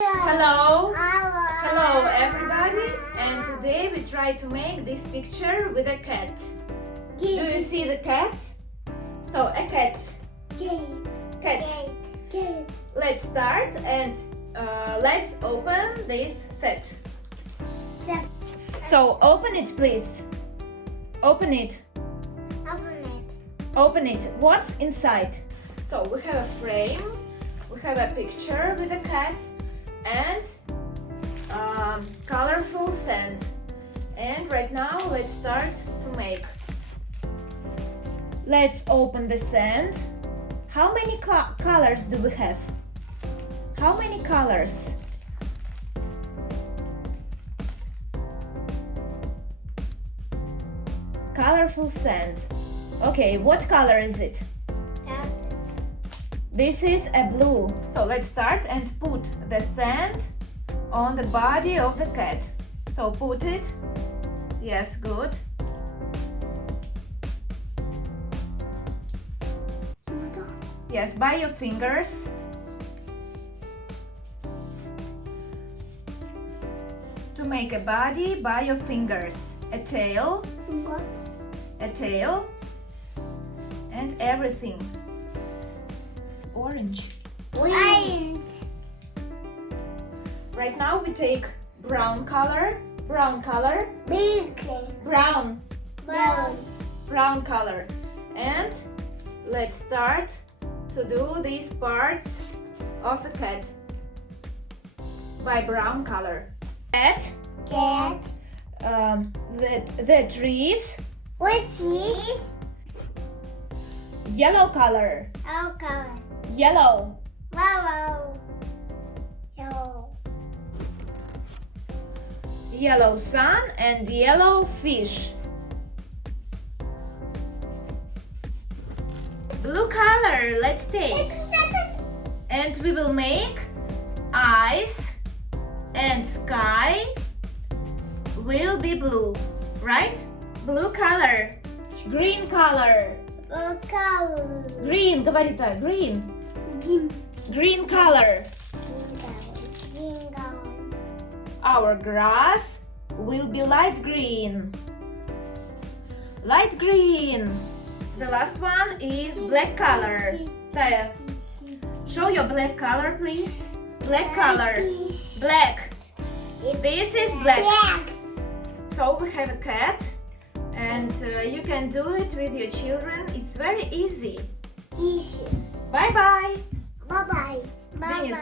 Hello! Hello everybody! And today we try to make this picture with a cat. Do you see the cat? So a cat. Cat. Let's start and let's open this set. So open it please. Open it. Open it. What's inside? So we have a frame. We have a picture with a cat and colorful sand. And right now let's start to make. Let's open the sand. How many colors do we have? How many colors? Colorful sand. Okay, what color is it? This is a blue. So let's start and put the sand on the body of the cat. So put it. Yes, good. Yes, by your fingers. To make a body, by your fingers. A tail. A tail. And everything. Orange. Right now we take brown color. Brown color. Brown. Brown color. And let's start to do these parts of the cat by brown color. Cat. The trees. Yellow color. Yellow. Yellow sun and yellow fish. Blue color, let's take. And we will make eyes and sky will be blue, right? Blue color. Green color. Green, говорит, green. Green color. Our grass will be light green. Light green. The last one is black color. Taya, show your black color, please. Black color. Black. This is black. So we have a cat. And you can do it with your children. It's very easy. Bye-bye. Bye-bye. Denis.